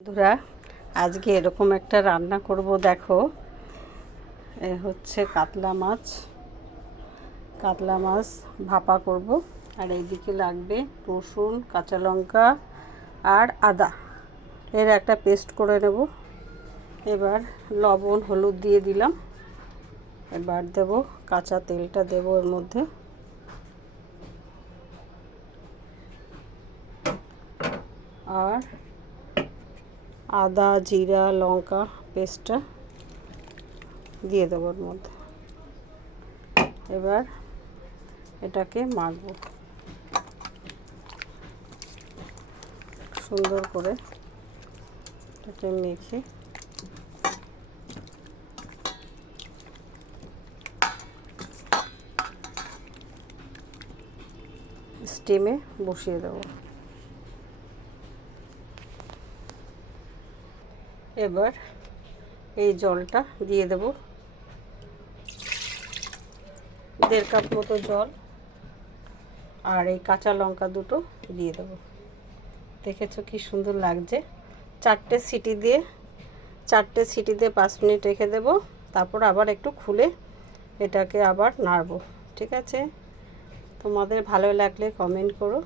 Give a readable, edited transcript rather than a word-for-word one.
বন্ধুরা, আজকে এরকম একটা রান্না করব। দেখো, এ হচ্ছে কাতলা মাছ ভাপা করব। আর এইদিকে লাগবে রসুন, কাঁচা লঙ্কা আর আদা, এর একটা পেস্ট করে নেব। এবার লবণ হলুদ দিয়ে দিলাম। এবার দেব কাঁচা তেলটা, দেব এর মধ্যে। আর আদা জিরা লঙ্কা পেস্টটা দিয়ে দেবো ওর মধ্যে। এবার এটাকে মাখবো সুন্দর করে, এটাকে মেখে স্টিমে বসিয়ে দেবো। এবার এই জলটা দিয়ে দেব, 1.5 কাপ মতো জল। আর এই কাঁচা লঙ্কা দুটো দিয়ে দেবো। দেখেছো কি সুন্দর লাগছে। 4টে সিটি দিয়ে 5 মিনিট রেখে দেব। তারপর আবার একটু খুলে এটাকে আবার নাড়বো। ঠিক আছে, তোমাদের ভালো লাগলে কমেন্ট করো।